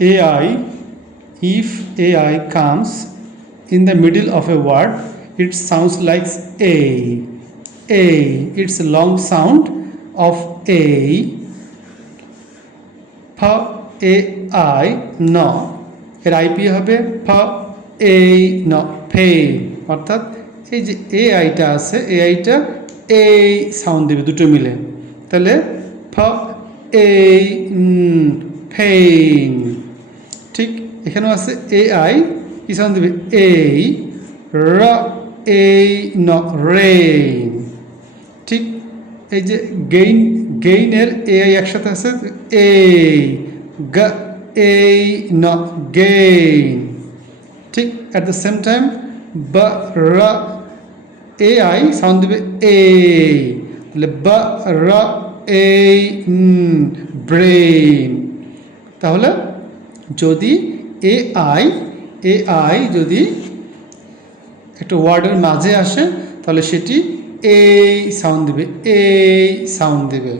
AI, if AI comes in the middle of a word, it sounds like A. A. It's a long sound of A. P A I no. এর IP হবে P A no. ফে। অর্থাৎ এই যে এ আইটা আছে, এ আইটা a sound দেবে দুটো মিলে, তাহলে ফ এ ফেইন। ঠিক এখানেও আছে এ আই কি সাউন্ড দেবে এ, র এ ন রেইন। ঠিক এই যে গেইনের এ আই একসাথে আছে এ, গ এ ন গেইন। ঠিক অ্যাট দ্য সেম টাইম বা র এ আই সাউন্ড দেবে এ, তাহলে বা র এ ব্রেইন। তাহলে যদি এ আই যদি একটা ওয়ার্ডের মাঝে আসে তাহলে সেটি এ সাউন্ড দেবে, এ সাউন্ড দেবে।